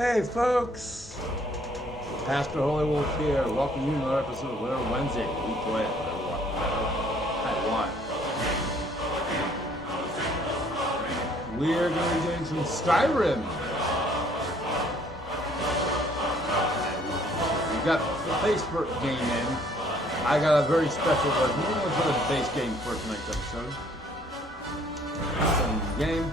Hey folks! Pastor Holy Wolf here. Welcome you to another episode of Whatever Wednesday. We play it whatever I want. We are going to be doing some Skyrim. We got the base game in. I got a very special version. We're going to play the base game first next episode. Some game.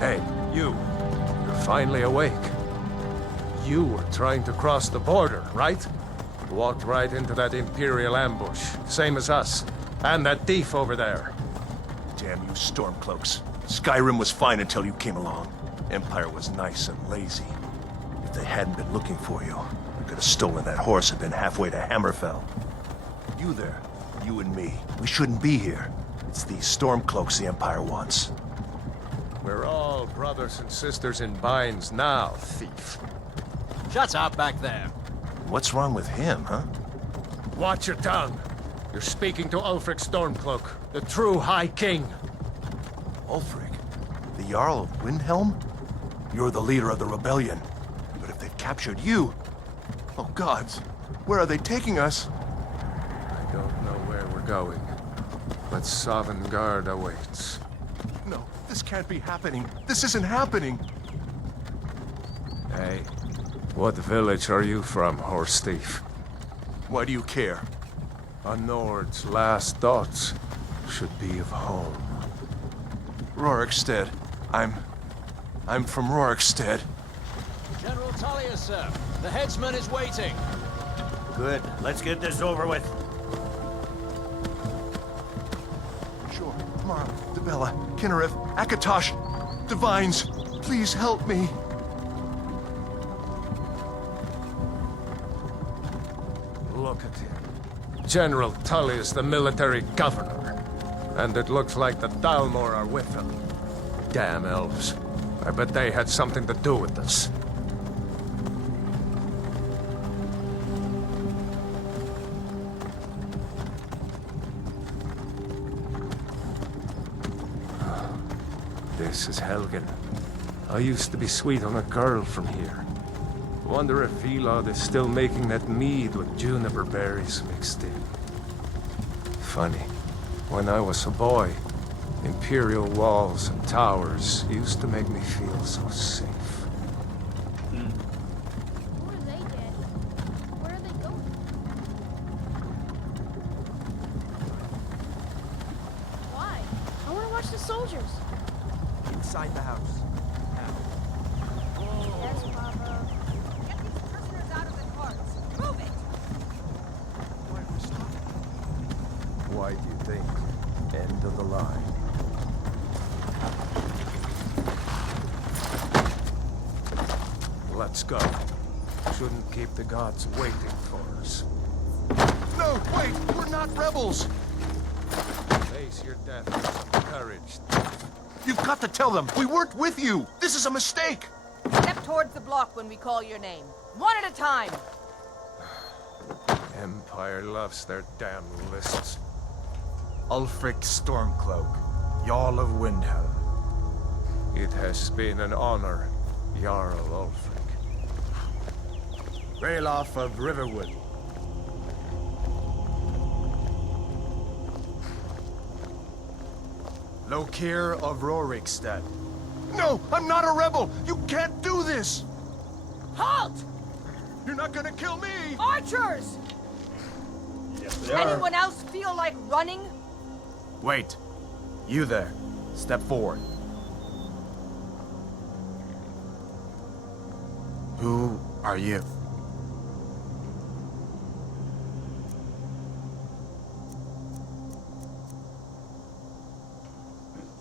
Hey, you're finally awake. You were trying to cross the border, right? Walked right into that Imperial ambush, same as us. And that thief over there. Damn you Stormcloaks. Skyrim was fine until you came along. Empire was nice and lazy. If they hadn't been looking for you, we could have stolen that horse and been halfway to Hammerfell. You there, you and me, we shouldn't be here. It's these Stormcloaks the Empire wants. We're all brothers and sisters in binds now, thief. Shut up back there. What's wrong with him, huh? Watch your tongue. You're speaking to Ulfric Stormcloak, the true High King. Ulfric? The Jarl of Windhelm? You're the leader of the rebellion. But if they've captured you... Oh gods, where are they taking us? I don't know where we're going, but Sovngarde awaits. No, this can't be happening. This isn't happening. Hey, what village are you from, horse thief? Why do you care? A Nord's last thoughts should be of home. Rorikstead. I'm from Rorikstead. General Tullius, sir. The headsman is waiting. Good. Let's get this over with. Sure. Mara, Dibella, Kinnereth, Akatosh, Divines, please help me. Look at him. General Tullius, the military governor. And it looks like the Dalmor are with him. Damn elves. I bet they had something to do with this. This is Helgen. I used to be sweet on a girl from here. Wonder if Vilod is still making that mead with juniper berries mixed in. Funny. When I was a boy, Imperial walls and towers used to make me feel so safe. Who are they dead? Where are they going? Why? I want to watch the soldiers. Inside the house. Yes, Papa. Get these prisoners out of the carts. Move it! Why do you think? End of the line. Let's go. Shouldn't keep the gods waiting for us. No, wait, we're not rebels. Face your death with some courage. You've got to tell them, we weren't with you. This is a mistake. Step towards the block when we call your name. One at a time. Empire loves their damn lists. Ulfric Stormcloak, Jarl of Windhelm. It has been an honor, Jarl Ulfric. Ralof of Riverwood. Lokir of You're not gonna kill me! Archers! Yes, they are. Anyone else feel like running? Wait. You there. Step forward. Who are you?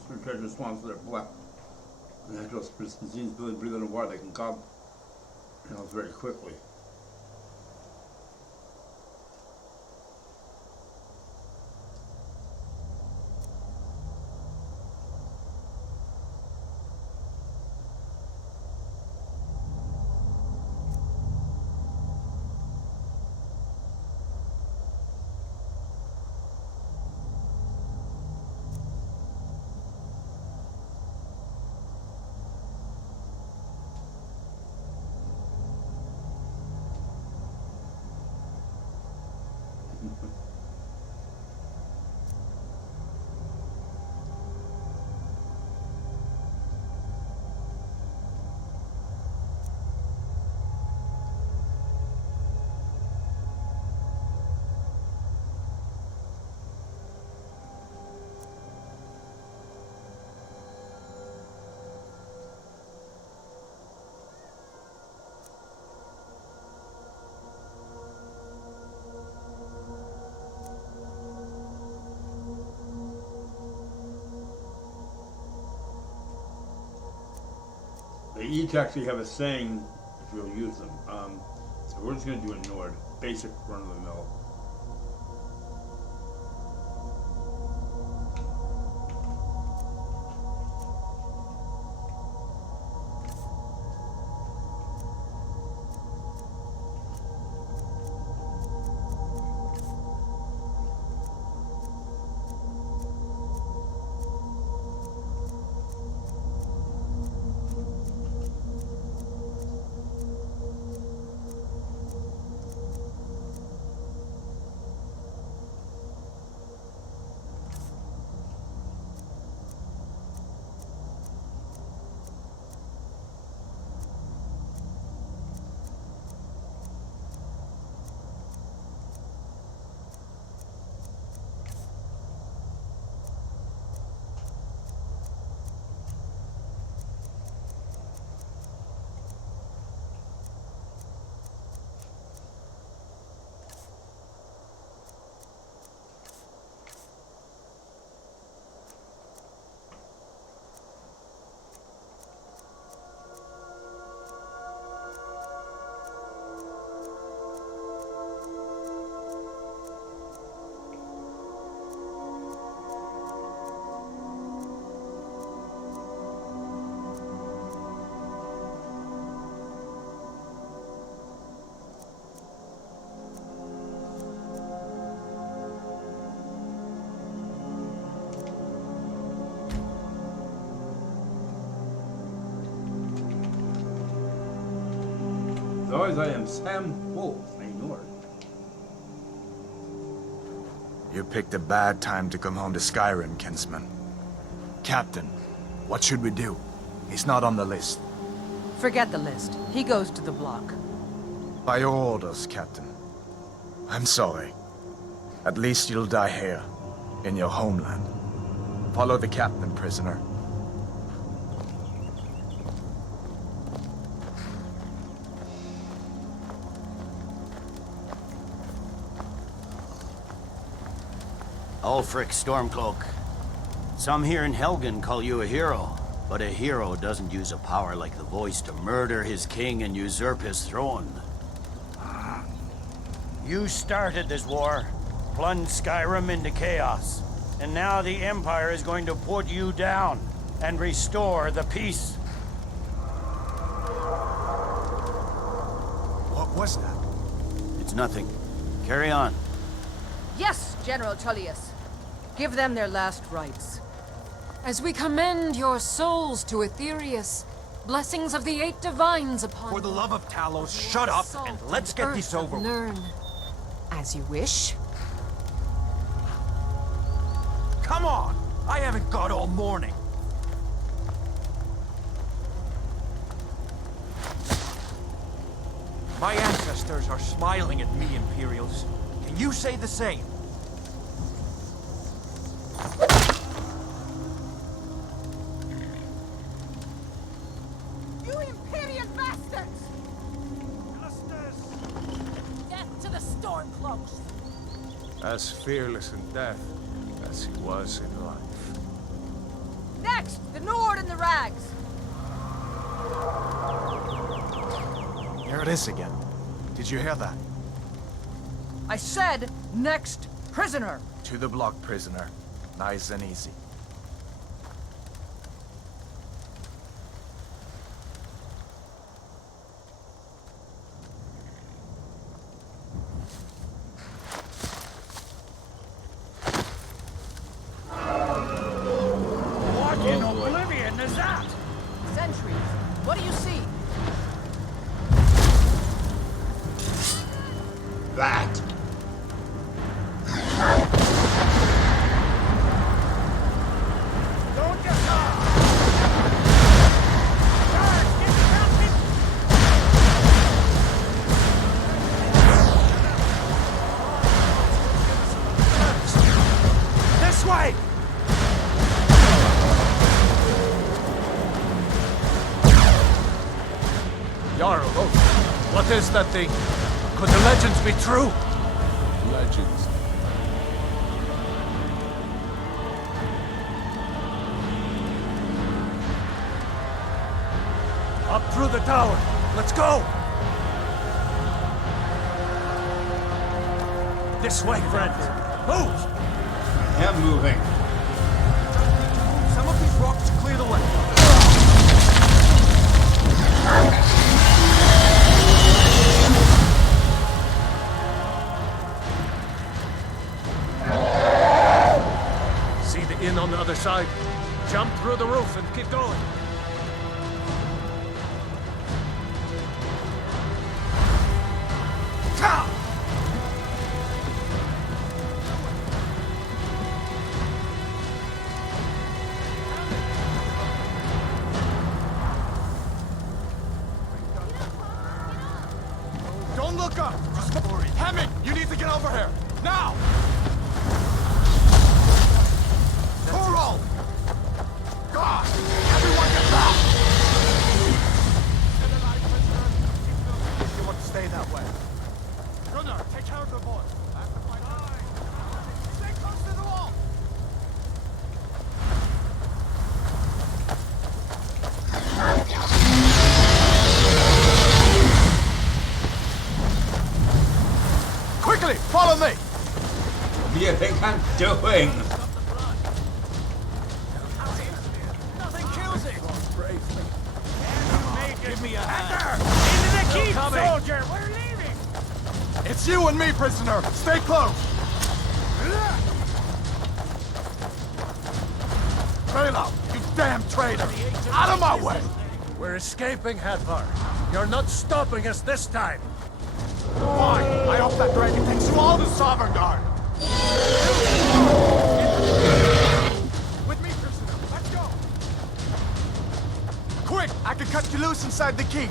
Return response to their blood. Natural disease ability to breathe underwater. They can come very quickly. They each actually have a saying if you'll use them. So we're just going to do a Nord, basic run of the mill. As always, I am Sam Wolf, a Nord. You picked a bad time to come home to Skyrim, kinsman. Captain, what should we do? He's not on the list. Forget the list. He goes to the block. By your orders, Captain. I'm sorry. At least you'll die here, in your homeland. Follow the captain, prisoner. Ulfric Stormcloak. Some here in Helgen call you a hero, but a hero doesn't use a power like the voice to murder his king and usurp his throne. You started this war, plunged Skyrim into chaos, and now the Empire is going to put you down and restore the peace. What was that? It's nothing. Carry on. Yes, General Tullius. Give them their last rites. As we commend your souls to Aetherius, blessings of the 8 divines upon For the you. love of Talos, shut up Salt and let's get earth this over of with. Nirn. As you wish. Come on! I haven't got all morning. My ancestors are smiling at me, Imperials. Can you say the same? You Imperial bastards! Death to the Stormcloaks! As fearless in death as he was in life. Next, the Nord and the Rags. Here it is again. Did you hear that? I said, next prisoner. To the block, prisoner. Nice and easy. What in oblivion is that? Sentries. What do you see? That. Don't get off! Guards, get down! This way! Jarl, what is that thing? Could the legends be true? Legends. Up through the tower. Let's go! This way, friend. Move! I am moving. Some of these rocks clear the way. See the inn on the other side? Jump through the roof and keep going. Don't look up! Just Hammond, you need to get over here! Now! Coral! God! Everyone get back! You want to stay that way. Gunnar, take care of the boy. Stay close to the wall! Quickly, follow me! What do you think I'm doing? Nothing kills it! Give me a hand! Into the keep, soldier! We're leaving! It's you and me, prisoner! Stay close! Trailer, you damn traitor! Out of my way! We're escaping, Hadvar. You're not stopping us this time. Fine! I hope that dragon takes you all to Sovereign Guard! With me, prisoner. Let's go! Quick! I can cut you loose inside the keep!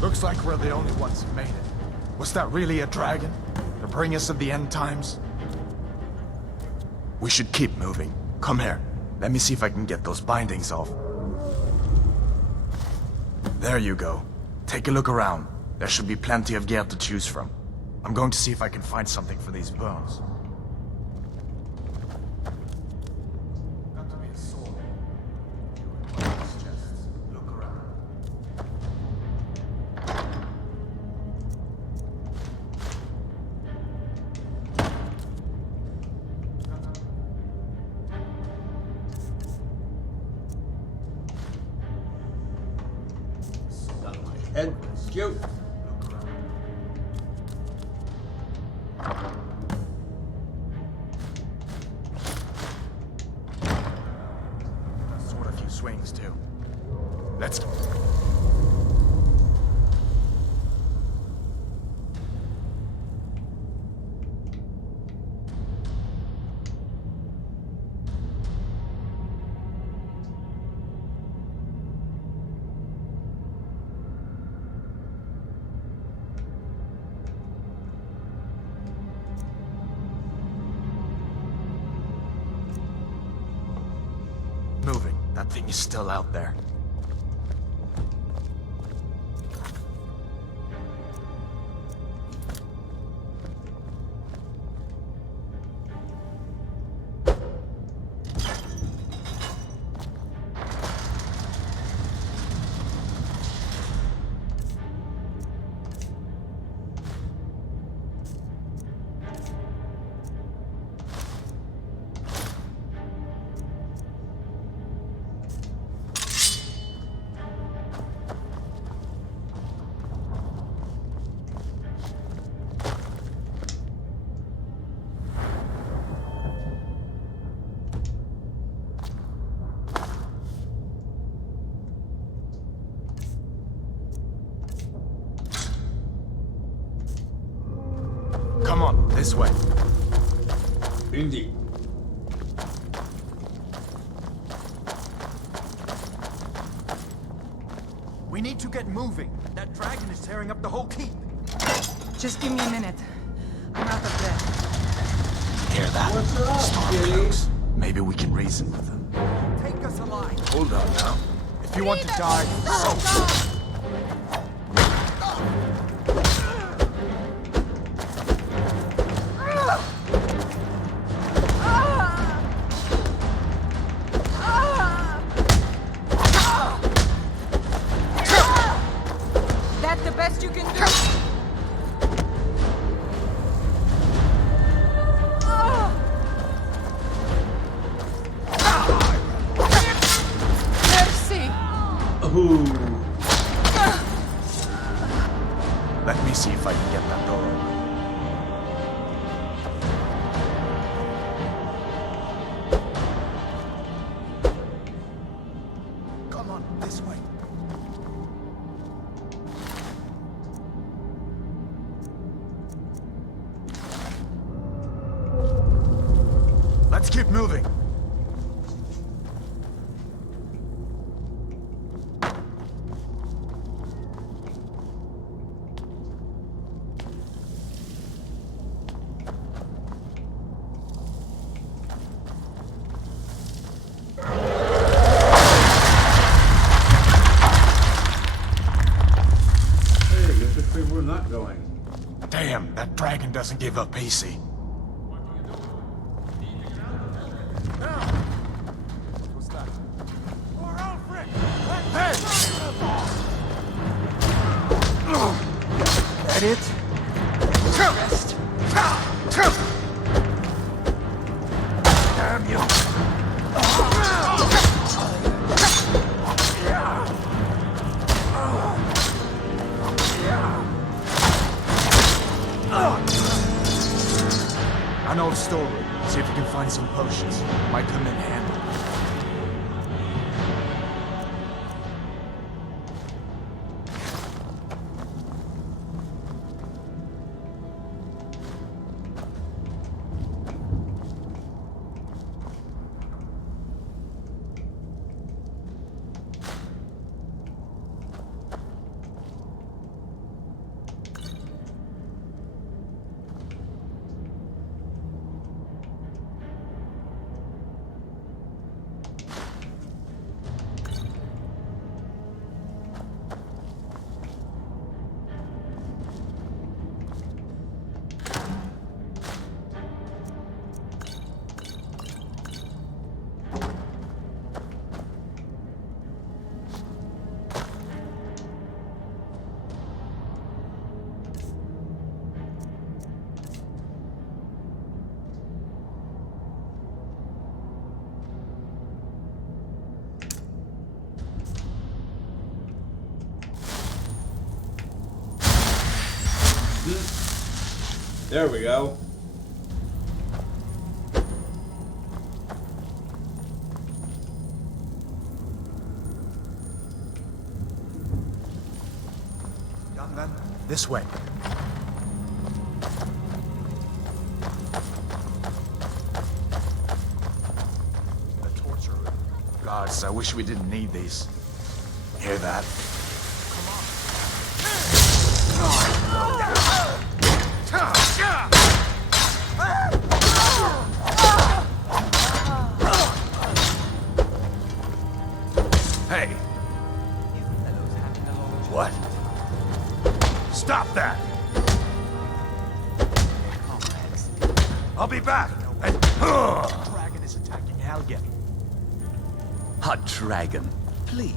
Looks like we're the only ones who made it. Was that really a dragon? To bring us to the end times? We should keep moving. Come here. Let me see if I can get those bindings off. There you go. Take a look around. There should be plenty of gear to choose from. I'm going to see if I can find something for these burns. Got to be a sword. These chests. Look around. Head scoop. Sword a few swings too. Let's go. moving. That thing is still out there. Come on, this way. Indeed. We need to get moving. That dragon is tearing up the whole keep. Just give me a minute. I'm out of breath. Hear that? What's up, Stormcloaks. Maybe we can reason with them. Take us alive. Hold on now. If you want to die, so... That the best you can do? Mercy! Ooh. Let me see if I can get that door open. Come on, this way. Let's keep moving. Hey, guess which way we're not going. Damn, that dragon doesn't give up easy. What's that? That it? Rest. Damn you. An old storeroom. See if you can find some potions. Might come in handy. There we go. Done then? This way. The torture room. Gods, I wish we didn't need these. Hear that? A dragon. Please.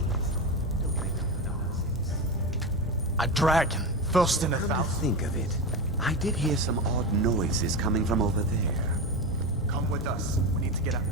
Don't make up nonsense. A dragon, first in a Come to thousand. think of it, I did hear some odd noises coming from over there. Come with us. We need to get out.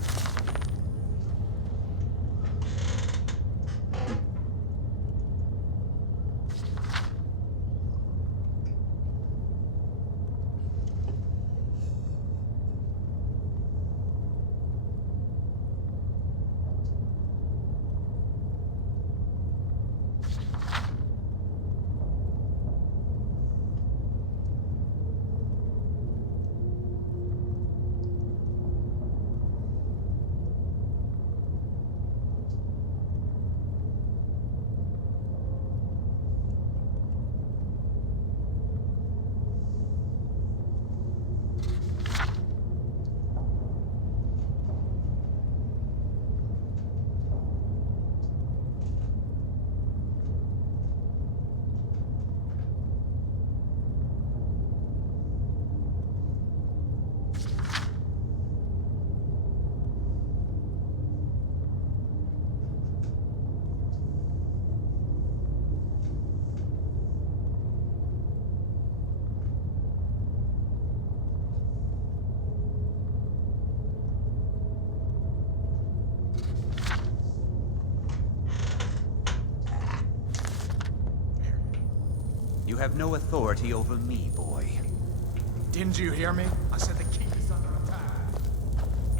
You have no authority over me, boy. Didn't you hear me? I said the keep is under attack.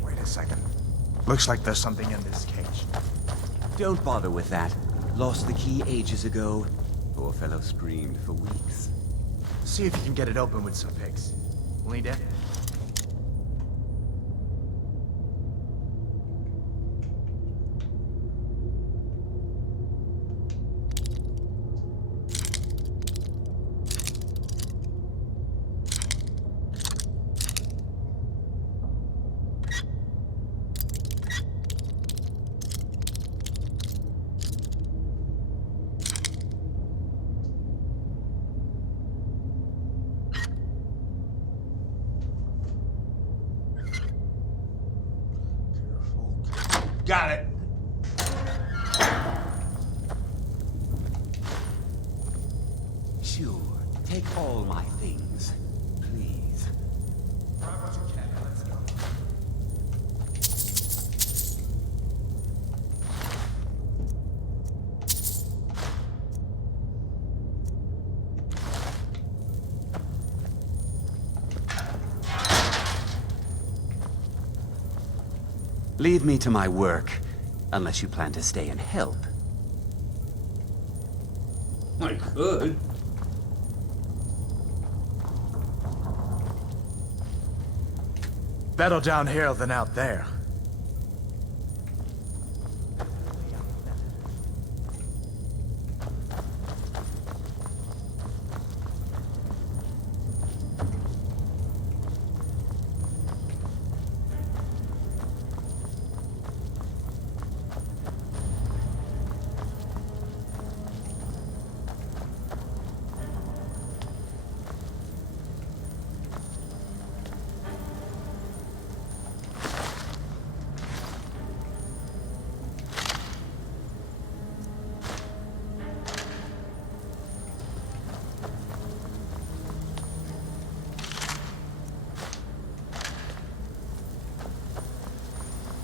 Wait a second. Looks like there's something in this cage. Don't bother with that. Lost the key ages ago. Poor fellow screamed for weeks. See if you can get it open with some picks. We'll need it. Got it. Sure. Take all my things. Please. Leave me to my work, unless you plan to stay and help. I could. Better down here than out there.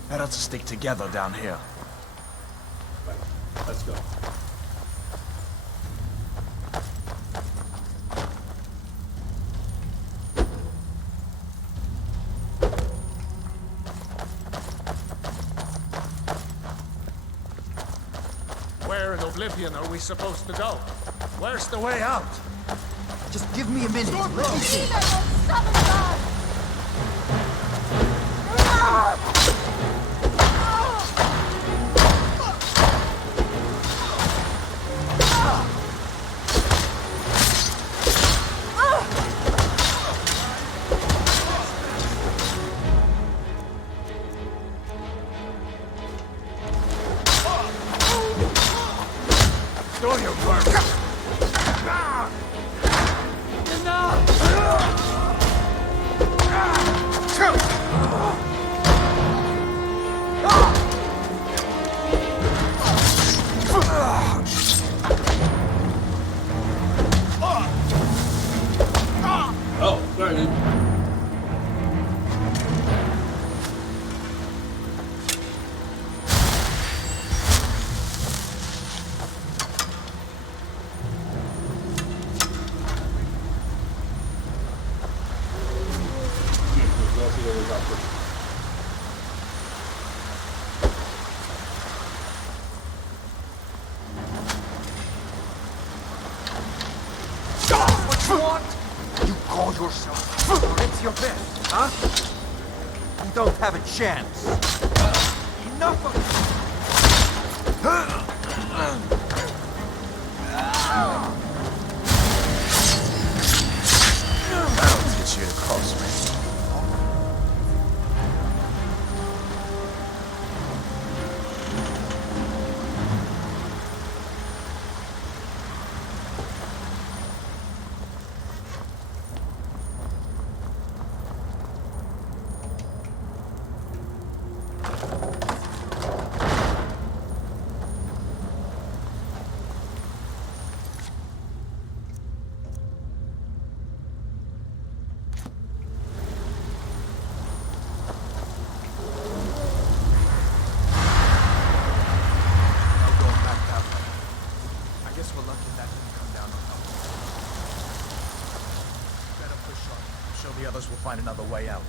Better to stick together down here. Right. Let's go. Where in Oblivion are we supposed to go? Where's the way out? Just give me a minute. See that old summon god! Do your work! yourself, or it's your best, huh? You don't have a chance. Enough of That'll teach you to cross me. The others will find another way out.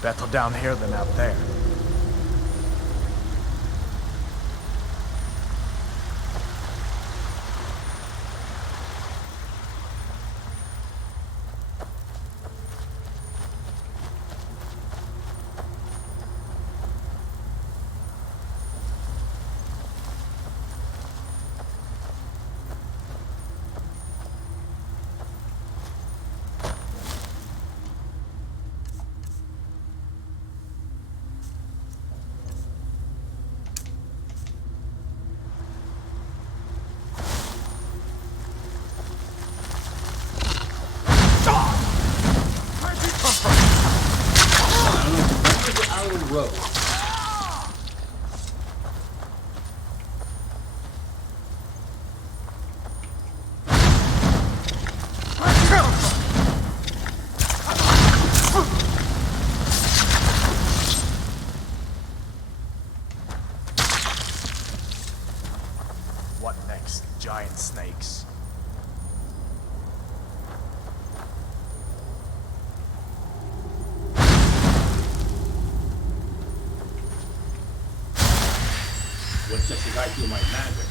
Better down here than out there. Road. What next? Giant snakes. What sets you right through my magic?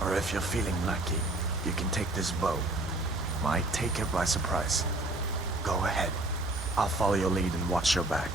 Or if you're feeling lucky, you can take this bow. Might take it by surprise. Go ahead. I'll follow your lead and watch your back.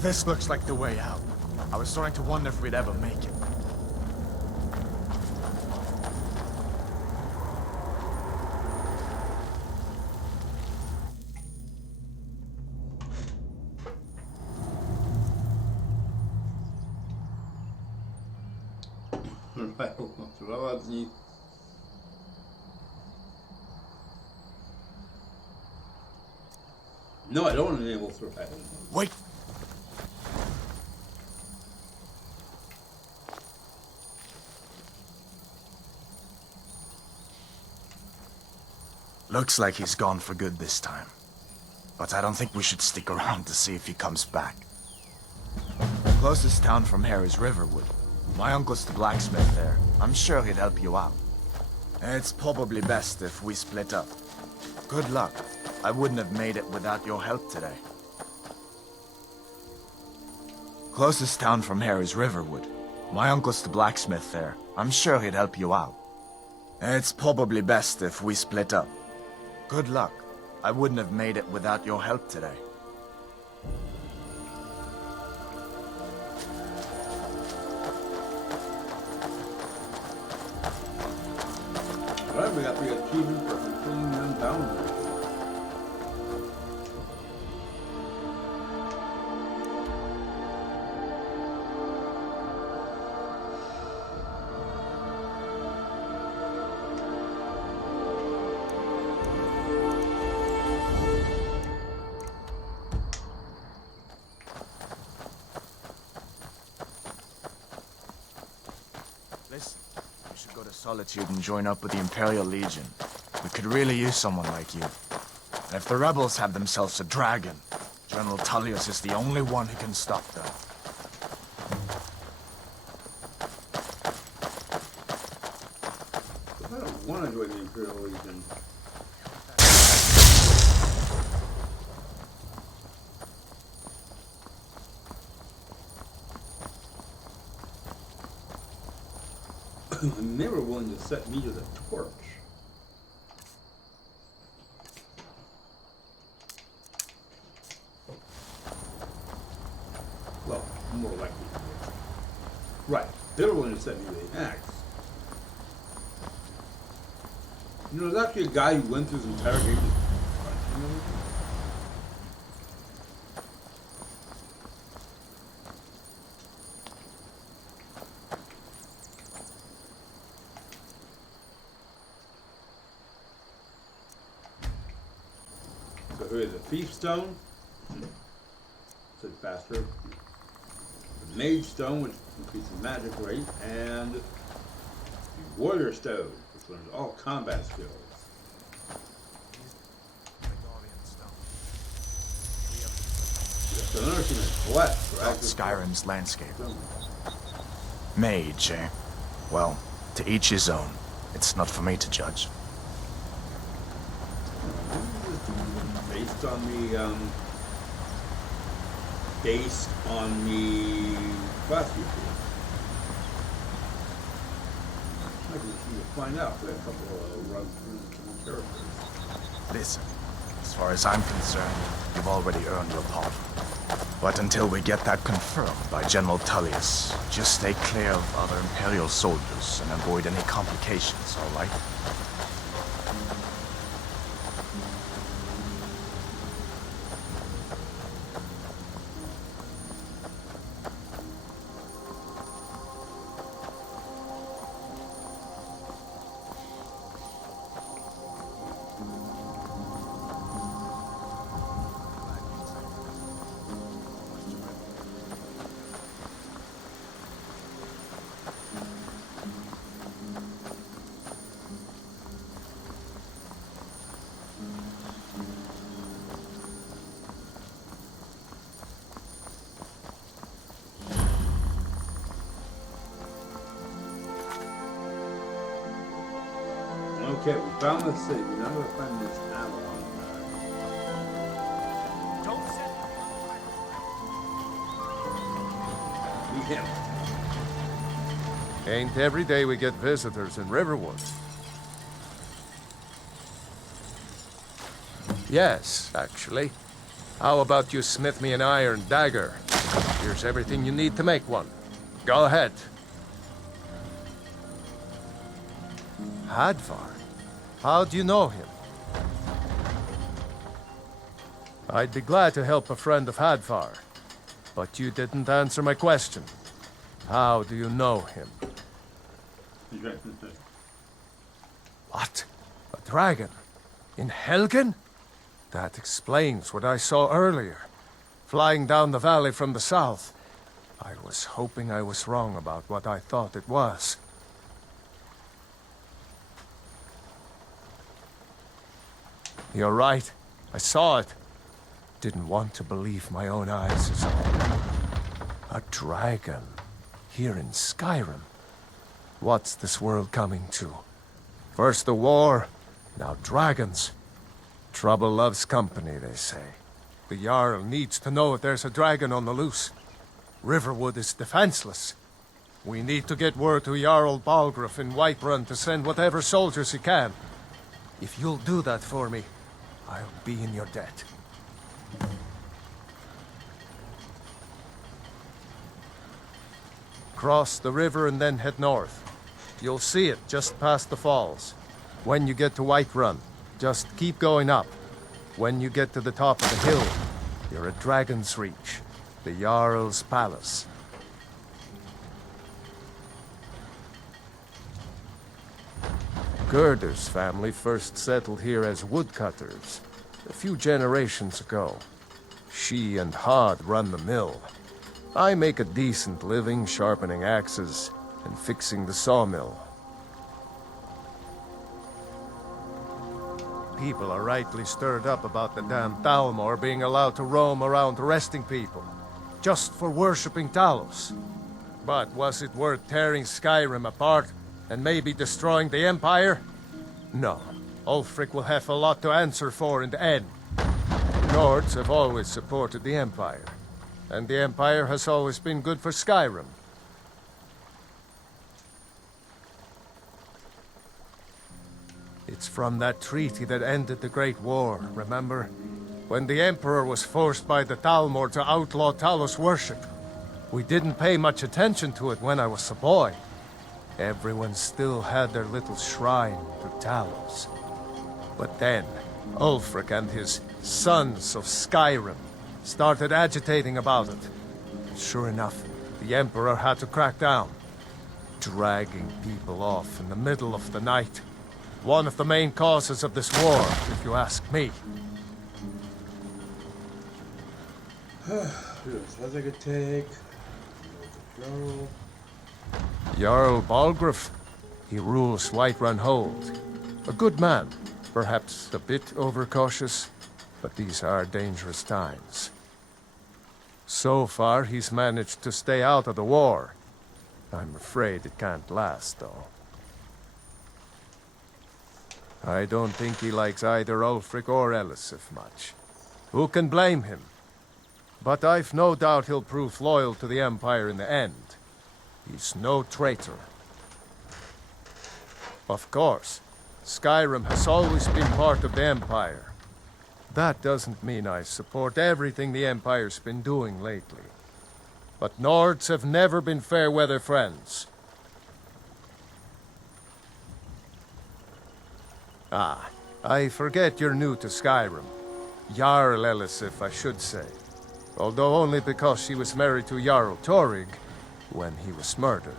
This looks like the way out. I was starting to wonder if we'd ever make it. Prowadzi. No, I don't want to enable survival. Wait! Looks like he's gone for good this time. But I don't think we should stick around to see if he comes back. The closest town from here is Riverwood. My uncle's the blacksmith there. I'm sure he'd help you out. It's probably best if we split up. Good luck. I wouldn't have made it without your help today. Closest town from here is Riverwood. My uncle's the blacksmith there. I'm sure he'd help you out. It's probably best if we split up. Good luck. I wouldn't have made it without your help today. Alright, we got the achievement for completing them boundaries. Listen, we should go to Solitude and join up with the Imperial Legion. We could really use someone like you. And if the rebels have themselves a dragon, General Tullius is the only one who can stop them. I don't want to join the Imperial Legion. And they were willing to set me to the torch. Well, more likely. Right, they were willing to set me to the axe. You know, there's actually a guy who went through his interrogation. So here's the Thief Stone. Said faster. The Mage Stone, which increases magic rate, and the Warrior Stone, which learns all combat skills. So another thing is blessed, right? That's Skyrim's landscape. Mage, eh? Well, to each his own. It's not for me to judge. Based on the class you did. I can find out. We have a couple of run through some characters. Listen, as far as I'm concerned, you've already earned your pardon. But until we get that confirmed by General Tullius, just stay clear of other Imperial soldiers and avoid any complications, all right? Okay, we found the city. Now we're finding this Avalon. Don't set Meet him. Ain't every day we get visitors in Riverwood. Yes, actually. How about you smith me an iron dagger? Here's everything you need to make one. Go ahead. Hadvar? How do you know him? I'd be glad to help a friend of Hadvar, but you didn't answer my question. How do you know him? What? A dragon? In Helgen? That explains what I saw earlier. Flying down the valley from the south. I was hoping I was wrong about what I thought it was. You're right. I saw it. Didn't want to believe my own eyes is all. A dragon. Here in Skyrim. What's this world coming to? First the war, now dragons. Trouble loves company, they say. The Jarl needs to know if there's a dragon on the loose. Riverwood is defenseless. We need to get word to Jarl Balgruuf in Whiterun to send whatever soldiers he can. If you'll do that for me, I'll be in your debt. Cross the river and then head north. You'll see it just past the falls. When you get to Whiterun, just keep going up. When you get to the top of the hill, you're at Dragon's Reach, the Jarl's palace. Gerder's family first settled here as woodcutters a few generations ago. She and Hod run the mill. I make a decent living sharpening axes and fixing the sawmill. People are rightly stirred up about the damn Thalmor being allowed to roam around arresting people, just for worshipping Talos. But was it worth tearing Skyrim apart and maybe destroying the Empire? No. Ulfric will have a lot to answer for in the end. Nords have always supported the Empire, and the Empire has always been good for Skyrim. It's from that treaty that ended the Great War, remember? When the Emperor was forced by the Thalmor to outlaw Talos worship. We didn't pay much attention to it when I was a boy. Everyone still had their little shrine to Talos. But then, Ulfric and his Sons of Skyrim started agitating about it. Sure enough, the Emperor had to crack down. Dragging people off in the middle of the night. One of the main causes of this war, if you ask me. Sounds like a take. Go. Jarl Balgruuf. He rules Whiterun Hold. A good man. Perhaps a bit overcautious, but these are dangerous times. So far, he's managed to stay out of the war. I'm afraid it can't last, though. I don't think he likes either Ulfric or Elisif much. Who can blame him? But I've no doubt he'll prove loyal to the Empire in the end. He's no traitor. Of course, Skyrim has always been part of the Empire. That doesn't mean I support everything the Empire's been doing lately. But Nords have never been fair-weather friends. Ah, I forget you're new to Skyrim. Jarl Elisif, I should say. Although only because she was married to Jarl Torrig when he was murdered.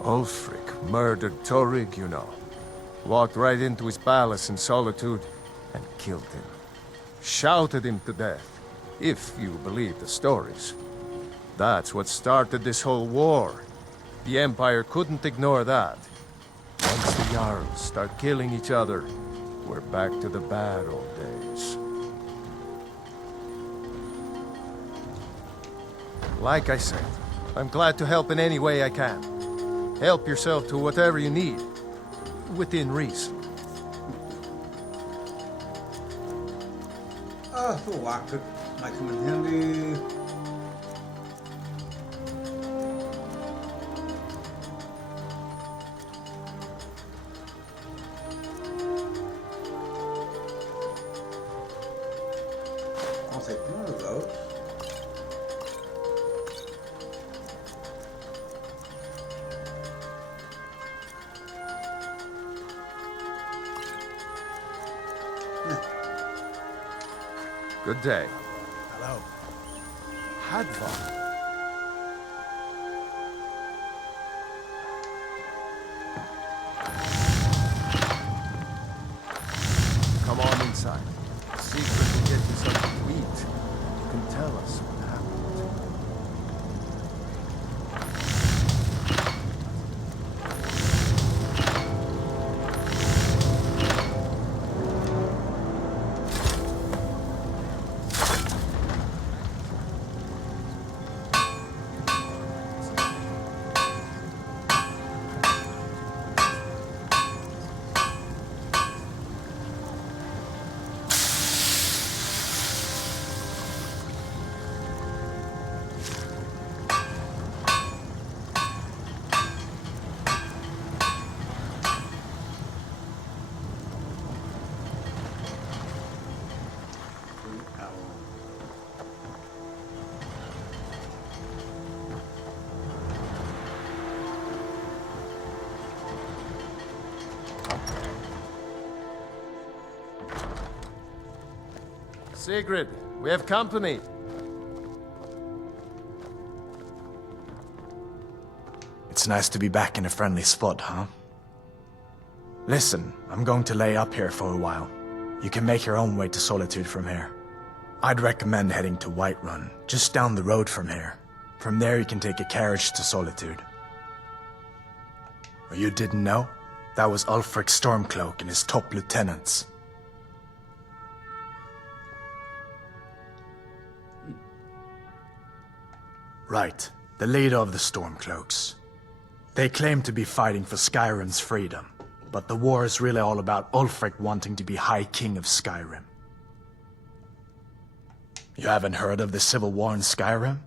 Ulfric murdered Torrig, you know. Walked right into his palace in Solitude and killed him. Shouted him to death, if you believe the stories. That's what started this whole war. The Empire couldn't ignore that. Once the Jarls start killing each other, we're back to the bad old days. Like I said, I'm glad to help in any way I can. Help yourself to whatever you need. Within reason. The lock could might come in handy. I'll take one of those. Good day. Hello. Hadvar. Come on inside. Secret will get you something to eat. You can tell us what happened. Sigrid, we have company. It's nice to be back in a friendly spot, huh? Listen, I'm going to lay up here for a while. You can make your own way to Solitude from here. I'd recommend heading to Whiterun, just down the road from here. From there you can take a carriage to Solitude. Oh, you didn't know? That was Ulfric Stormcloak and his top lieutenants. Right, the leader of the Stormcloaks. They claim to be fighting for Skyrim's freedom, but the war is really all about Ulfric wanting to be High King of Skyrim. You haven't heard of the civil war in Skyrim?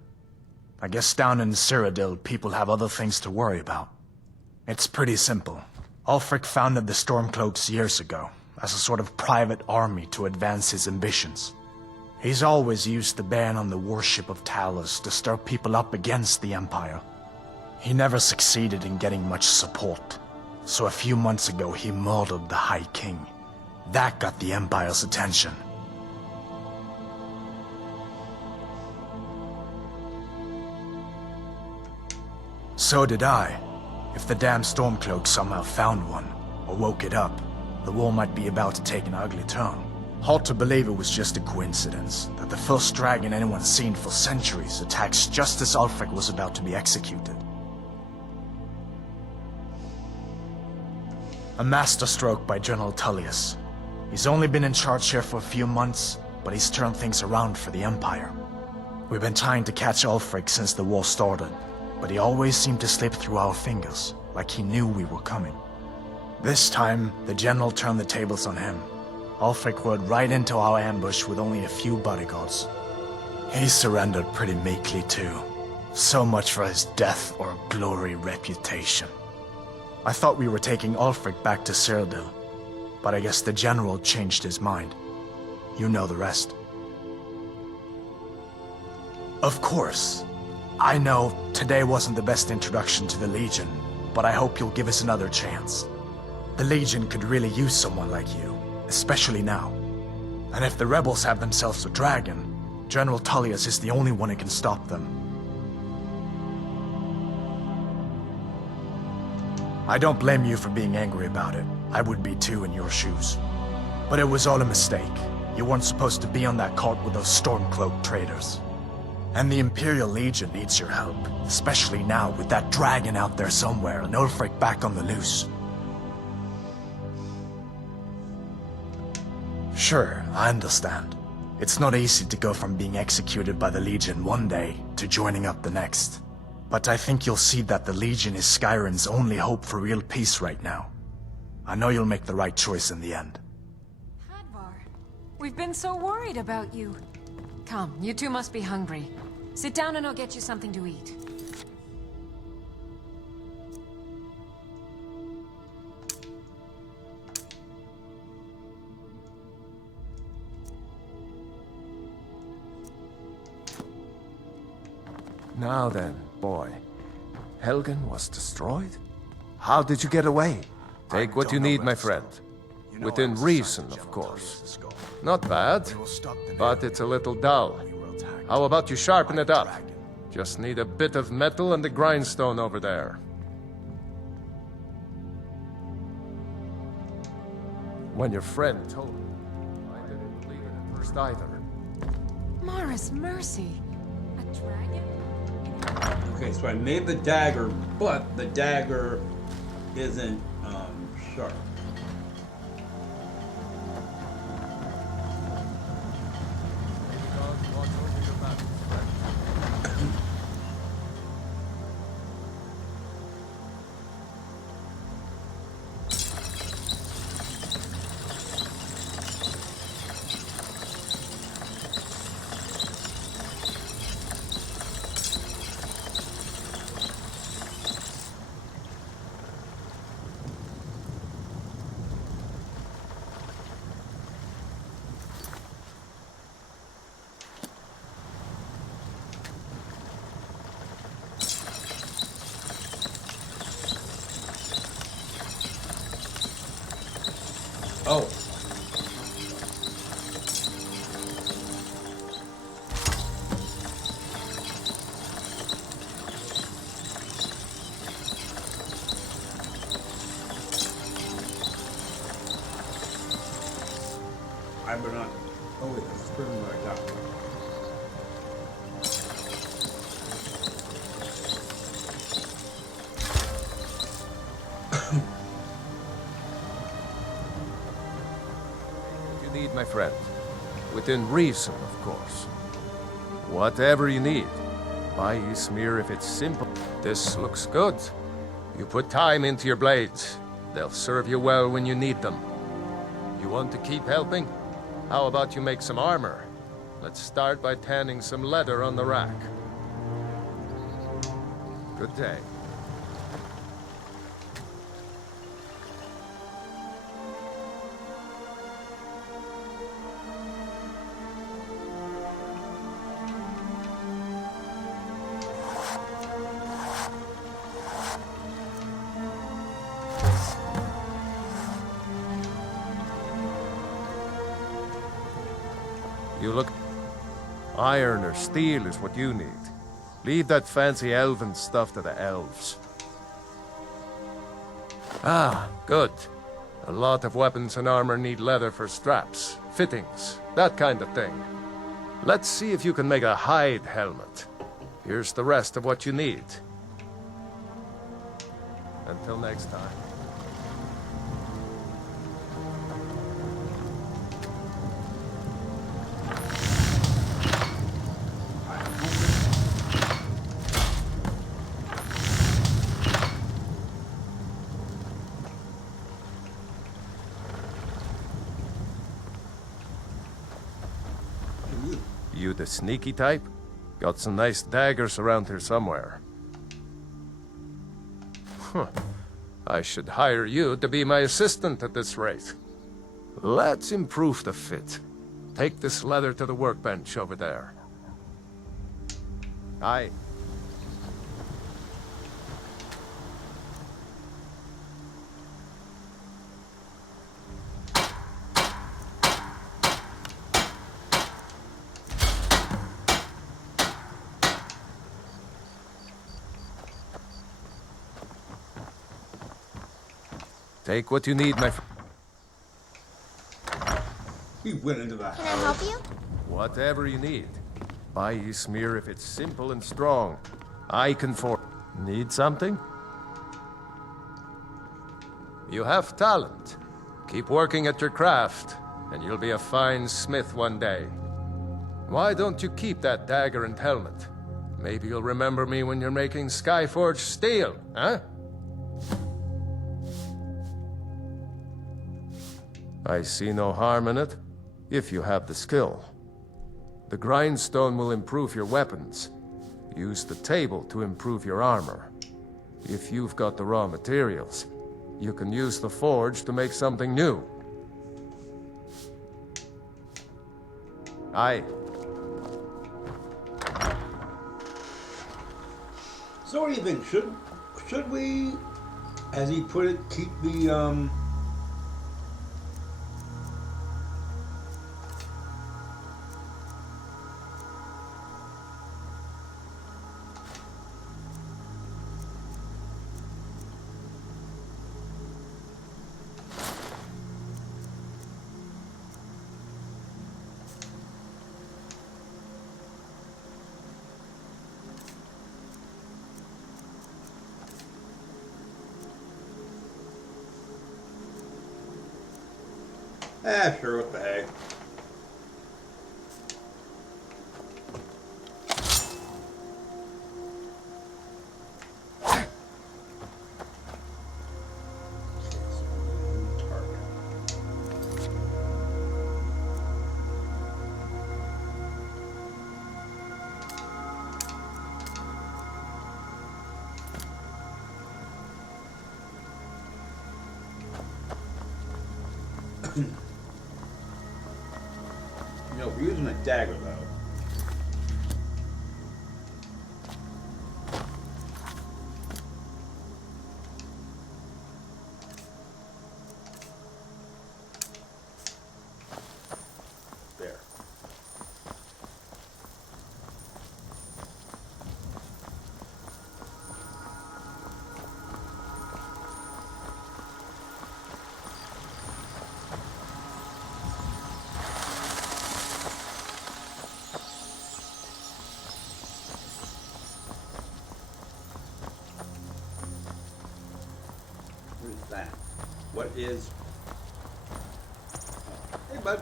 I guess down in Cyrodiil, people have other things to worry about. It's pretty simple. Ulfric founded the Stormcloaks years ago, as a sort of private army to advance his ambitions. He's always used the ban on the worship of Talos to stir people up against the Empire. He never succeeded in getting much support, so a few months ago he murdered the High King. That got the Empire's attention. So did I. If the damn Stormcloak somehow found one, or woke it up, the war might be about to take an ugly turn. Hard to believe it was just a coincidence that the first dragon anyone's seen for centuries attacks just as Ulfric was about to be executed. A masterstroke by General Tullius. He's only been in charge here for a few months, but he's turned things around for the Empire. We've been trying to catch Ulfric since the war started, but he always seemed to slip through our fingers, like he knew we were coming. This time, the General turned the tables on him. Ulfric rode right into our ambush with only a few bodyguards. He surrendered pretty meekly too. So much for his death or glory reputation. I thought we were taking Ulfric back to Cyrodiil, but I guess the General changed his mind. You know the rest. Of course. I know today wasn't the best introduction to the Legion, but I hope you'll give us another chance. The Legion could really use someone like you. Especially now. And if the rebels have themselves a dragon, General Tullius is the only one who can stop them. I don't blame you for being angry about it. I would be too in your shoes. But it was all a mistake. You weren't supposed to be on that cart with those Stormcloak traitors. And the Imperial Legion needs your help, especially now with that dragon out there somewhere and Ulfric back on the loose. Sure, I understand. It's not easy to go from being executed by the Legion one day to joining up the next. But I think you'll see that the Legion is Skyrim's only hope for real peace right now. I know you'll make the right choice in the end. Hadvar, we've been so worried about you. Come, you two must be hungry. Sit down and I'll get you something to eat. Now then, boy. Helgen was destroyed? How did you get away? Take what you need, my friend. Within reason, of course. Not bad, but it's a little dull. How about you sharpen it up? Just need a bit of metal and the grindstone over there. When your friend told me, I didn't believe it at first either. Mara's mercy. A dragon? Okay, so I made the dagger, but the dagger isn't sharp. Oh. I better not. Oh wait, this is pretty what I got. Need, my friend. Within reason, of course. Whatever you need. Buy Ysmir if it's simple. This looks good. You put time into your blades. They'll serve you well when you need them. You want to keep helping? How about you make some armor? Let's start by tanning some leather on the rack. Good day. You look... Iron or steel is what you need. Leave that fancy elven stuff to the elves. Ah, good. A lot of weapons and armor need leather for straps, fittings, that kind of thing. Let's see if you can make a hide helmet. Here's the rest of what you need. Until next time. You the sneaky type? Got some nice daggers around here somewhere. Huh. I should hire you to be my assistant at this rate. Let's improve the fit. Take this leather to the workbench over there. Aye. Take what you need, my friend. He went into the house. Can I help you? Whatever you need. Buy Ysmir if it's simple and strong. I can Need something? You have talent. Keep working at your craft, and you'll be a fine smith one day. Why don't you keep that dagger and helmet? Maybe you'll remember me when you're making Skyforged steel, huh? I see no harm in it, if you have the skill. The grindstone will improve your weapons. Use the table to improve your armor. If you've got the raw materials, you can use the forge to make something new. Aye. So what do you think? Should we, as he put it, keep the Sure, what the heck. You know, if you're using a dagger, though, there. What is that? What is... Oh. Hey, bud.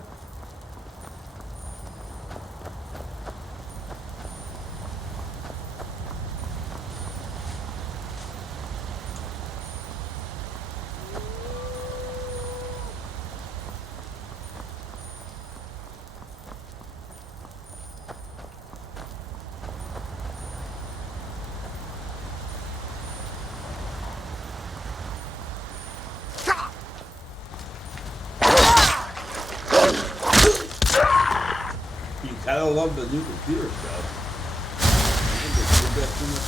You gotta love the new computer stuff. I think they did that too much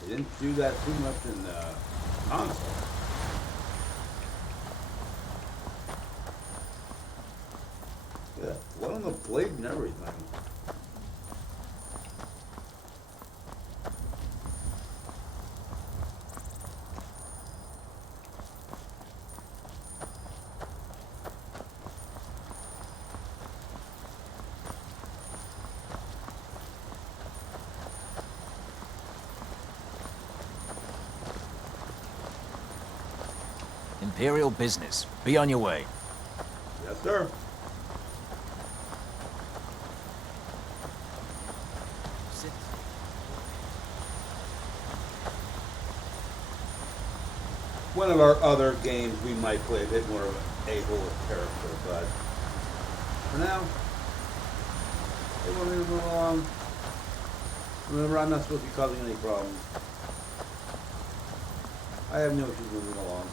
in, they didn't do that too much in console. Yeah, what on the blade and everything. Imperial business. Be on your way. Yes, sir. One of our other games we might play a bit more of an a-hole character, but for now, they want me to move along. Remember, I'm not supposed to be causing any problems. I have no issues moving along.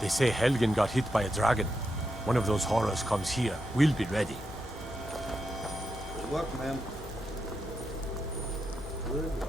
They say Helgen got hit by a dragon. One of those horrors comes here. We'll be ready. Good luck, man. Good luck.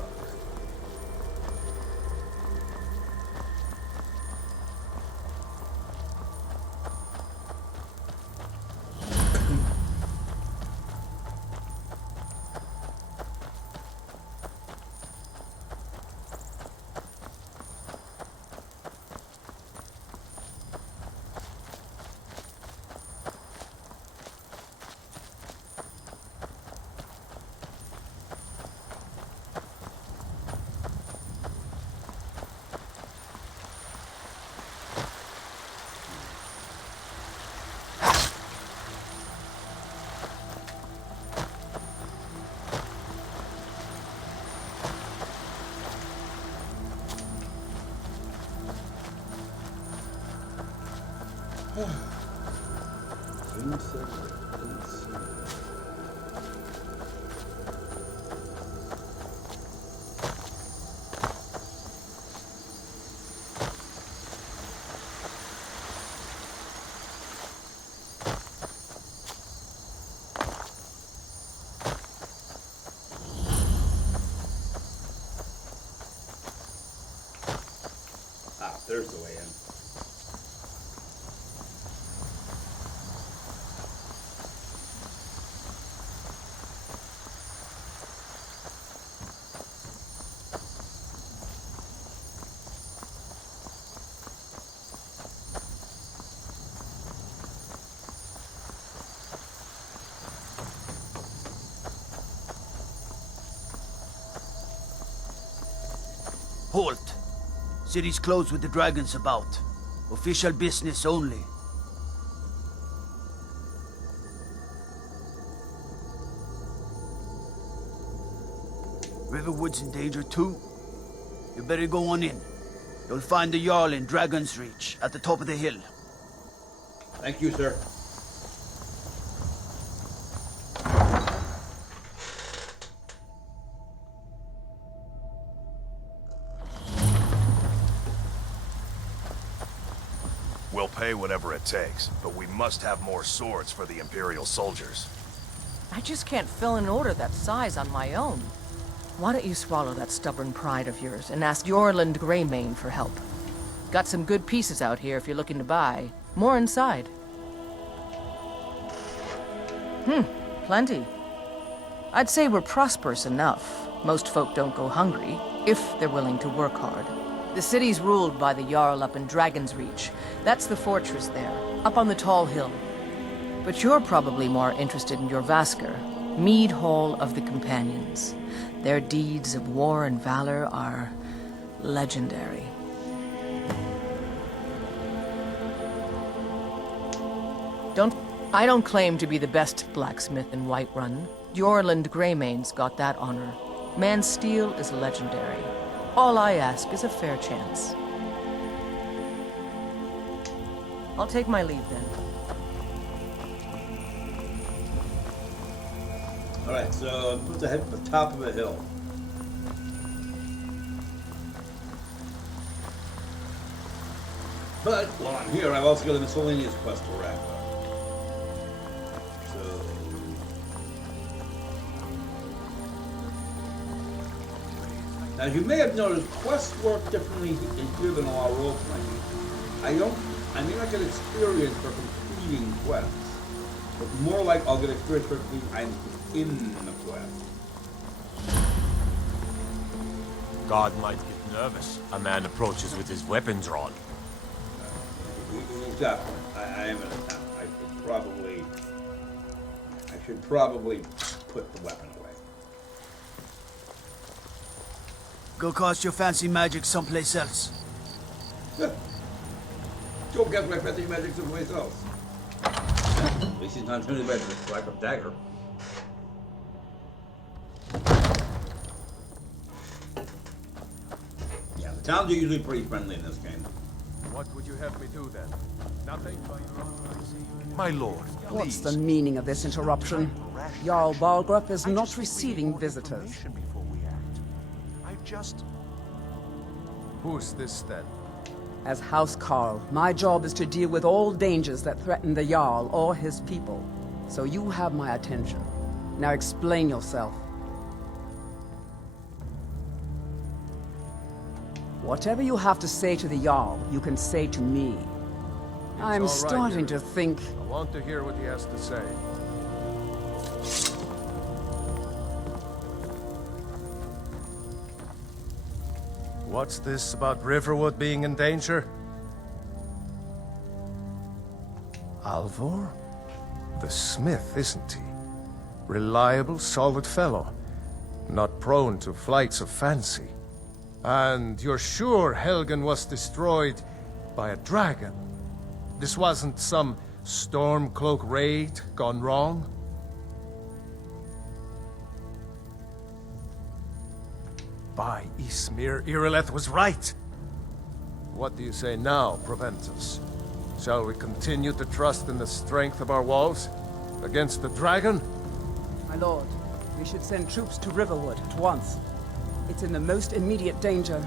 There's the way in. Halt! City's closed with the dragons about. Official business only. Riverwood's in danger too. You better go on in. You'll find the Jarl in Dragon's Reach, at the top of the hill. Thank you, sir. We'll pay whatever it takes, but we must have more swords for the Imperial soldiers. I just can't fill an order that size on my own. Why don't you swallow that stubborn pride of yours and ask Yorland Greymane for help? Got some good pieces out here if you're looking to buy. More inside. Plenty. I'd say we're prosperous enough. Most folk don't go hungry, if they're willing to work hard. The city's ruled by the Jarl up in Dragon's Reach. That's the fortress there, up on the tall hill. But you're probably more interested in your Vasker, Mead Hall of the Companions. Their deeds of war and valor are legendary. I don't claim to be the best blacksmith in Whiterun. Yorland Greymane's got that honor. Man's steel is legendary. All I ask is a fair chance. I'll take my leave then. Alright, so I'm supposed to head to the top of a hill. But while I'm here, I've also got a miscellaneous quest to wrap up. So... Now, as you may have noticed, quests work differently in here than all role-playing. I may not get experience for completing quests, but more like I'll get experience for completing items within the quest. God might get nervous. A man approaches with his weapon drawn. He's got one. I am an attempt. I should probably put the weapon away. Go cast your fancy magic someplace else. Go get my fancy magic someplace else. At least he's not turning back to the black of dagger. Yeah, the towns are usually pretty friendly in this game. What would you have me do then? Nothing? My lord, What's please. the meaning of this interruption? Jarl Balgrup is not receiving visitors. Before we act. I just... Who's this then? As House Carl, my job is to deal with all dangers that threaten the Jarl or his people. So you have my attention. Now explain yourself. Whatever you have to say to the Jarl, you can say to me. I'm all right, starting dear. to think... I want to hear what he has to say. What's this about Riverwood being in danger? Alvor? The smith, isn't he? Reliable, solid fellow. Not prone to flights of fancy. And you're sure Helgen was destroyed by a dragon? This wasn't some Stormcloak raid gone wrong? By Ysmir, Irileth was right. What do you say now, Proventus? Shall we continue to trust in the strength of our walls against the dragon? My lord, we should send troops to Riverwood at once. It's in the most immediate danger.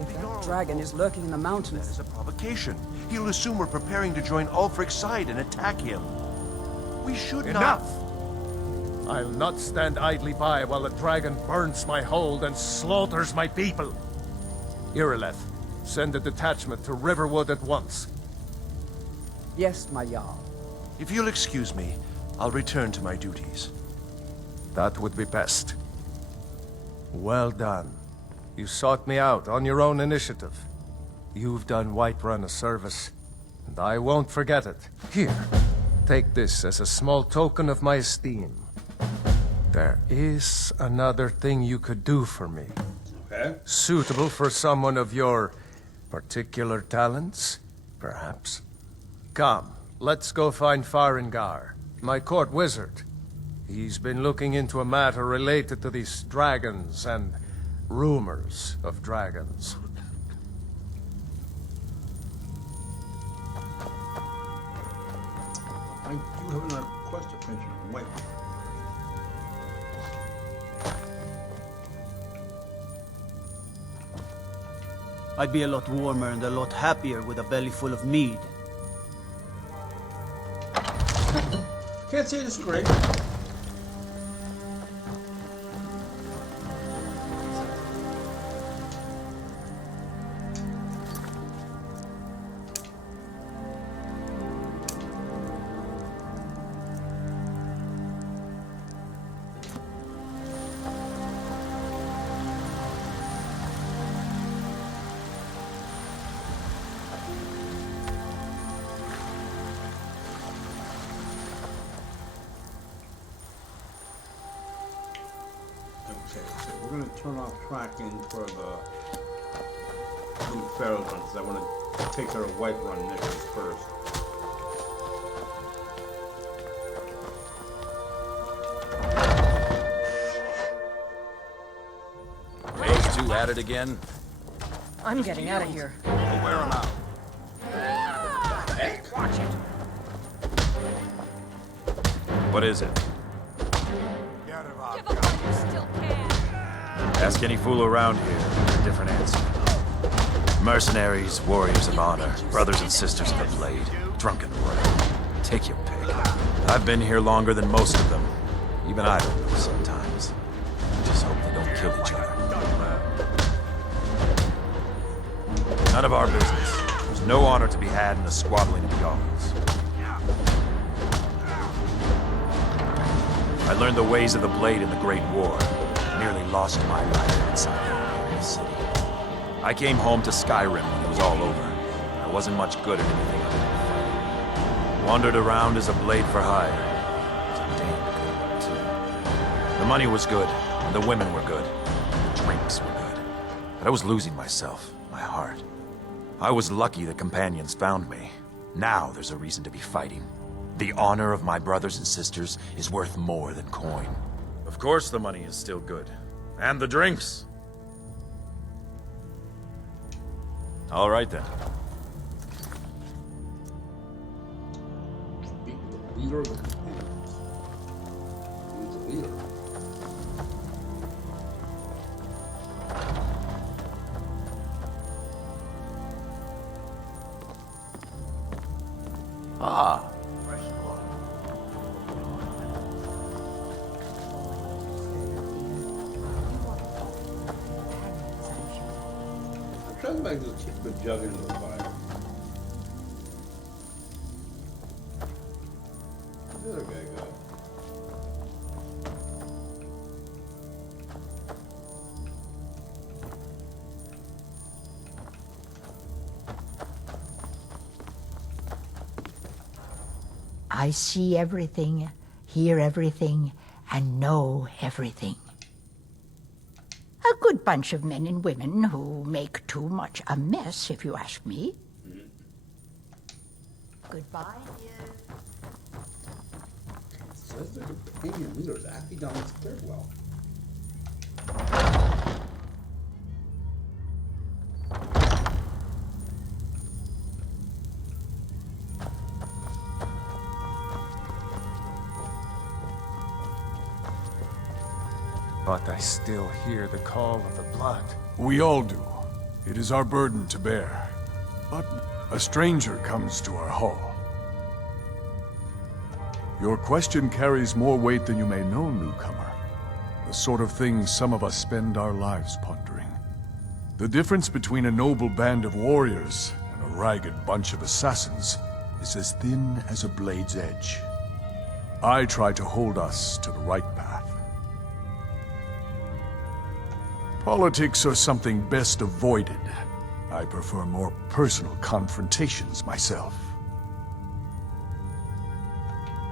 If that dragon is lurking in the mountains... That is a provocation. He'll assume we're preparing to join Ulfric's side and attack him. We should Enough! I'll not stand idly by while the dragon burns my hold and slaughters my people. Irileth, send a detachment to Riverwood at once. Yes, my Jarl. If you'll excuse me, I'll return to my duties. That would be best. Well done. You sought me out on your own initiative. You've done Whiterun a service, and I won't forget it. Here, take this as a small token of my esteem. There is another thing you could do for me. Okay. Okay. Suitable for someone of your particular talents, perhaps. Come, let's go find Farengar, my court wizard. He's been looking into a matter related to these dragons and rumors of dragons. I do have another quest to finish. Wait. I'd be a lot warmer and a lot happier with a belly full of mead. Can't say this is great. Okay, so we're going to turn off tracking for the blue feral run because I want to take care of white run missions first. Those two at it again? I'm getting out of here. We'll wear them out. Watch it. What is it? Give up while you still can. Ask any fool around here, a different answer. Mercenaries, warriors of honor, brothers and sisters of the blade, drunken royal. Take your pick. I've been here longer than most of them. Even I don't know sometimes. Just hope they don't kill each other. None of our business. There's no honor to be had in the squabbling of yards. I learned the ways of the blade in the Great War. Nearly lost my life inside the city. I came home to Skyrim when it was all over. I wasn't much good at anything other than fighting. Wandered around as a blade for hire. It was a damn good one, too. The money was good, and the women were good. The drinks were good. But I was losing myself, my heart. I was lucky the companions found me. Now there's a reason to be fighting. The honor of my brothers and sisters is worth more than coin. Of course the money is still good. And the drinks. All right then. Beat the leader of the companions. Who's the leader? Ah, fresh blood. I'm trying to make this keep the jug into the fire. Where'd the other guy go? I see everything, hear everything, and know everything. A good bunch of men and women who make too much a mess, if you ask me. Goodbye, dear. Says the companion leader is acting down the stairwell. But I still hear the call of the blood. We all do. It is our burden to bear. But a stranger comes to our hall. Your question carries more weight than you may know, newcomer. The sort of thing some of us spend our lives pondering. The difference between a noble band of warriors and a ragged bunch of assassins is as thin as a blade's edge. I try to hold us to the right path. Politics are something best avoided. I prefer more personal confrontations myself.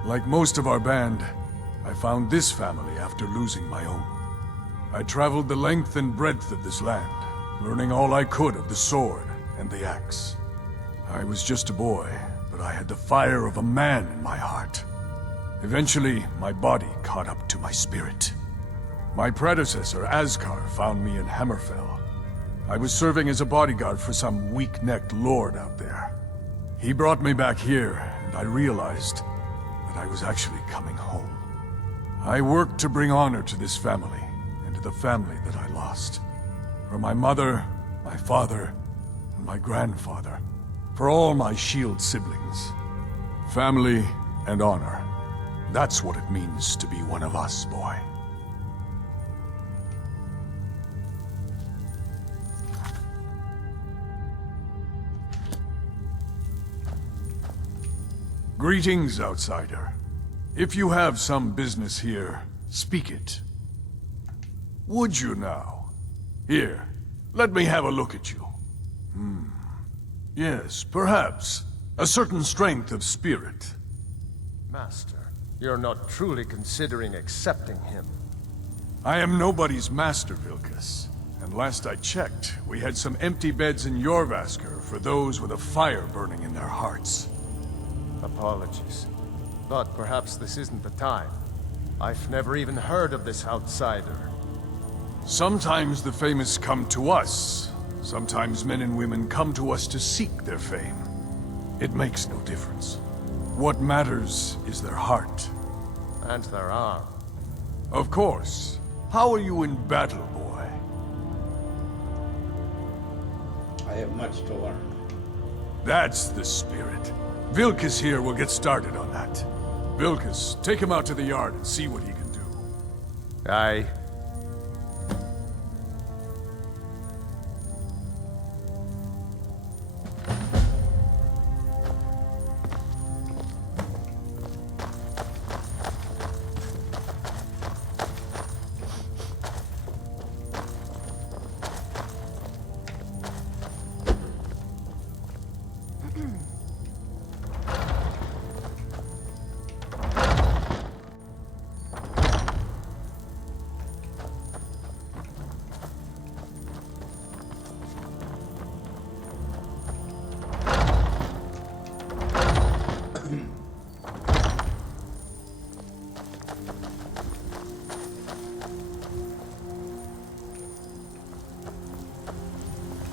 Like most of our band, I found this family after losing my own. I traveled the length and breadth of this land, learning all I could of the sword and the axe. I was just a boy, but I had the fire of a man in my heart. Eventually, my body caught up to my spirit. My predecessor, Askar, found me in Hammerfell. I was serving as a bodyguard for some weak-necked lord out there. He brought me back here, and I realized that I was actually coming home. I worked to bring honor to this family, and to the family that I lost. For my mother, my father, and my grandfather. For all my shield siblings. Family and honor. That's what it means to be one of us, boy. Greetings, outsider. If you have some business here, speak it. Would you now? Here, let me have a look at you. Yes, perhaps. A certain strength of spirit. Master, you're not truly considering accepting him. I am nobody's master, Vilkas. And last I checked, we had some empty beds in Jorvaskr for those with a fire burning in their hearts. Apologies. But perhaps this isn't the time. I've never even heard of this outsider. Sometimes the famous come to us. Sometimes men and women come to us to seek their fame. It makes no difference. What matters is their heart. And their arm. Of course. How are you in battle, boy? I have much to learn. That's the spirit. Vilkas here will get started on that. Vilkas, take him out to the yard and see what he can do. Aye.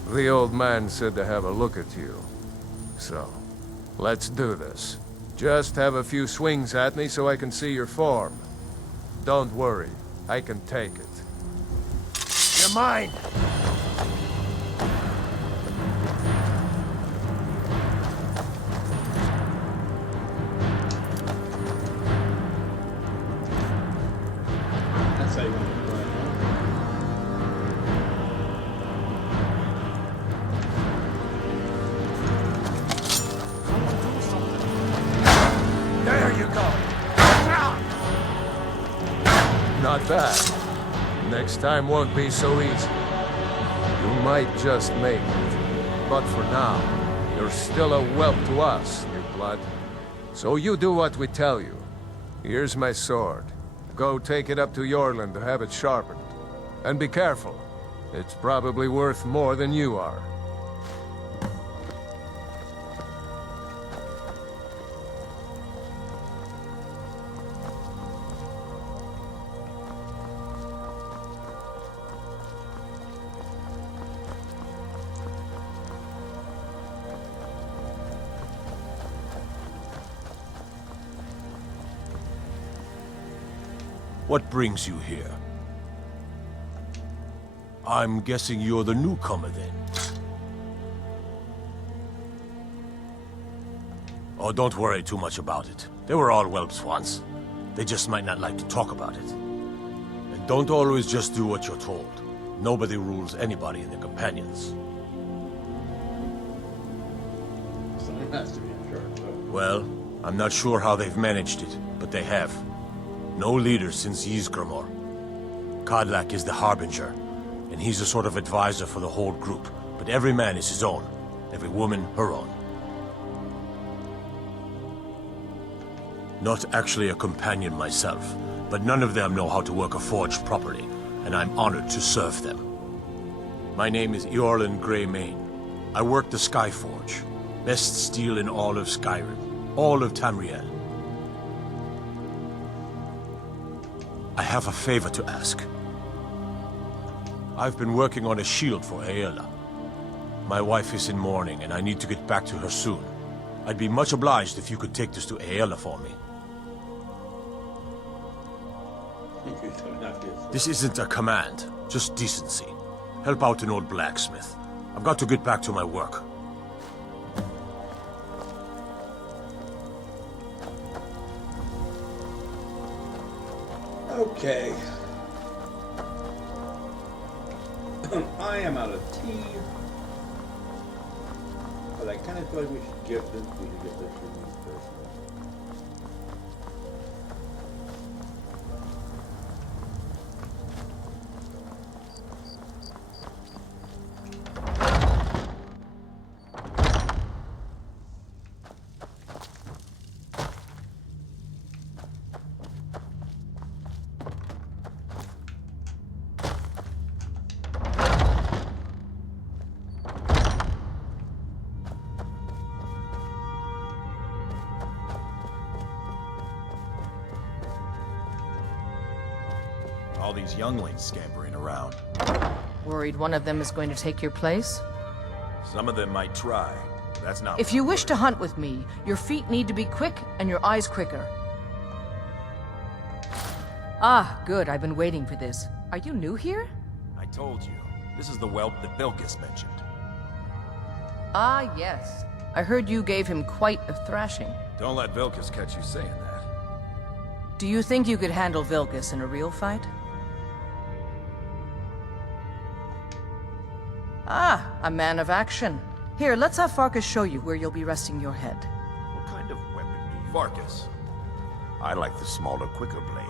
The old man said to have a look at you. So, let's do this. Just have a few swings at me so I can see your form. Don't worry, I can take it. You're mine! That's how you want to play. There you go! Not bad. Next time won't be so easy. You might just make it. But for now, you're still a whelp to us, new blood. So you do what we tell you. Here's my sword. Go take it up to Yorland to have it sharpened. And be careful. It's probably worth more than you are. What brings you here? I'm guessing you're the newcomer, then. Oh, don't worry too much about it. They were all whelps once. They just might not like to talk about it. And don't always just do what you're told. Nobody rules anybody in the companions. Someone has to be in charge, though. Well, I'm not sure how they've managed it, but they have. No leader since Ysgramor. Kodlak is the Harbinger, and he's a sort of advisor for the whole group. But every man is his own. Every woman, her own. Not actually a companion myself, but none of them know how to work a forge properly, and I'm honored to serve them. My name is Eorlin Greymane. I work the Skyforge. Best steel in all of Skyrim. All of Tamriel. I have a favor to ask. I've been working on a shield for Aela. My wife is in mourning, and I need to get back to her soon. I'd be much obliged if you could take this to Aela for me. This isn't a command, just decency. Help out an old blacksmith. I've got to get back to my work. Okay. I am out of tea. But I kind of feel like we should gift this. We should gift this to me first. All these younglings scampering around. Worried one of them is going to take your place? Some of them might try. But that's not. If you wish to hunt with me, your feet need to be quick and your eyes quicker. Ah, good. I've been waiting for this. Are you new here? I told you. This is the whelp that Vilkas mentioned. Ah, yes. I heard you gave him quite a thrashing. Don't let Vilkas catch you saying that. Do you think you could handle Vilkas in a real fight? Ah, a man of action. Here, let's have Farkas show you where you'll be resting your head. What kind of weapon do you... Farkas. I like the smaller, quicker blades.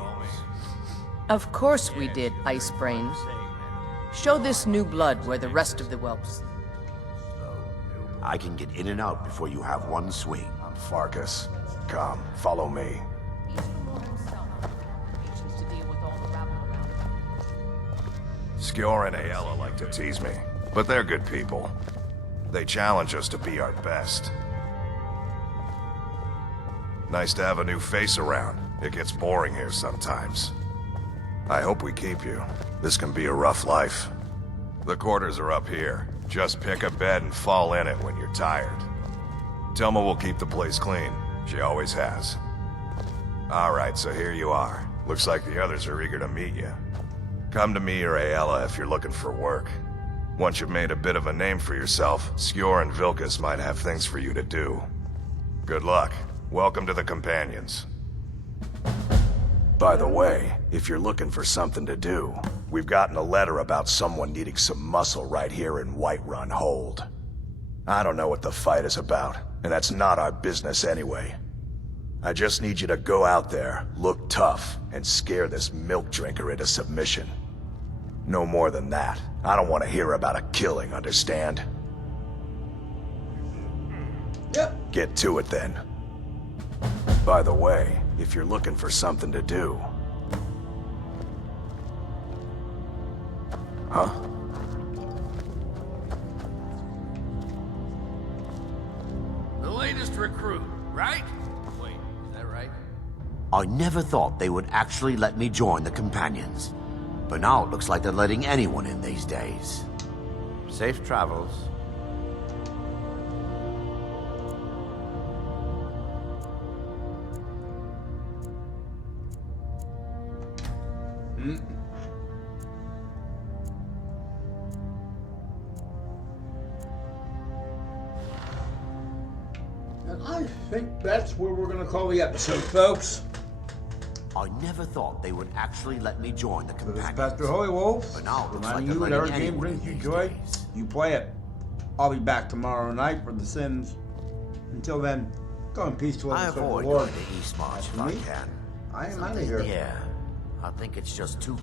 Of course we did, Ice Brains. Show this new blood where the rest of the whelps. I can get in and out before you have one swing. I'm Farkas. Come, follow me. Skjor and Aela like to tease me, but they're good people. They challenge us to be our best. Nice to have a new face around. It gets boring here sometimes. I hope we keep you. This can be a rough life. The quarters are up here. Just pick a bed and fall in it when you're tired. Telma will keep the place clean. She always has. Alright, so here you are. Looks like the others are eager to meet you. Come to me or Aela if you're looking for work. Once you've made a bit of a name for yourself, Skjor and Vilkas might have things for you to do. Good luck. Welcome to the Companions. By the way, if you're looking for something to do, we've gotten a letter about someone needing some muscle right here in Whiterun Hold. I don't know what the fight is about, and that's not our business anyway. I just need you to go out there, look tough, and scare this milk drinker into submission. No more than that. I don't want to hear about a killing, understand? Yep. Get to it then. By the way, if you're looking for something to do... Huh? The latest recruit, right? Wait, is that right? I never thought they would actually let me join the Companions. But now it looks like they're letting anyone in these days. Safe travels. And I think that's where we're going to call the episode, folks. I never thought they would actually let me join the Companions. Pastor Holy Wolf, But now it looks like reminding they're you whatever letting game anyone brings in you these joy, days. you play it. I'll be back tomorrow night for The Sims. Until then, go in peace to I us, the avoid Lord. going to Eastmarch if I Me? can. I am out of Something here. here. I think it's just too